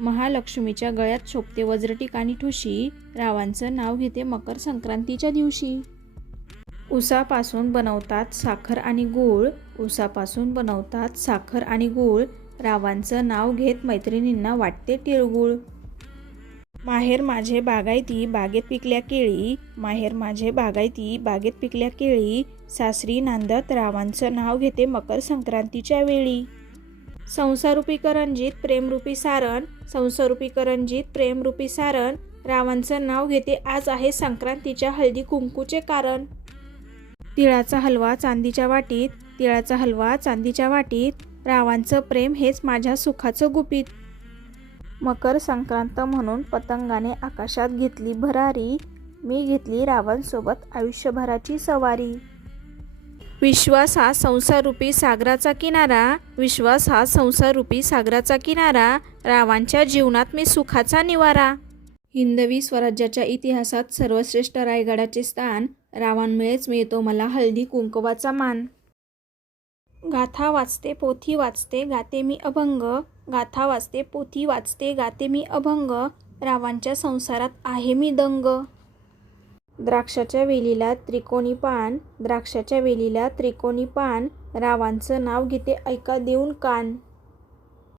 महालक्ष्मीच्या गळ्यात शोभते वज्रटीक आणि ठुशी. रावांचं नाव घेते मकर संक्रांतीच्या दिवशी. उसापासून बनवतात साखर आणि गूळ. उसापासून बनवतात साखर आणि गूळ. रावांचं नाव घेत मैत्रिणींना वाटते तिळगुळ. माहेर माझे बागायती बागेत पिकल्या केळी. माहेर माझे बागायती बागेत पिकल्या केळी. सासरी नांदत रावांचं नाव घेते मकर संक्रांतीच्या वेळी. संसारूपी करंजीत प्रेमरूपी सारण संसारूपी करंजीत प्रेमरूपी सारण रावांचं नाव घेते आज आहे संक्रांतीच्या हळदी कुंकूचे कारण. तिळाचा हलवा चांदीच्या वाटीत तिळाचा हलवा चांदीच्या वाटीत रावांचं प्रेम हेच माझ्या सुखाचं गुपित. मकर संक्रांत म्हणून पतंगाने आकाशात घेतली भरारी मी घेतली रावणसोबत आयुष्यभराची सवारी. विश्वास हा संसारूपी सागराचा किनारा विश्वास हा संसारूपी सागराचा किनारा रावांच्या जीवनात मी सुखाचा निवारा. हिंदवी स्वराज्याच्या इतिहासात सर्वश्रेष्ठ रायगडाचे स्थान रावांमुळेच मिळतो मला हळदी कुंकवाचा मान. गाथा वाचते पोथी वाचते गाते मी अभंग. गाथा वाचते पोथी वाचते गाते मी अभंग. रावांच्या संसारात आहे मी दंग. द्राक्षाच्या वेलीला त्रिकोणी पान द्राक्षाच्या वेलीला त्रिकोणी पान. रावांचं नाव घेते ऐका देऊन कान.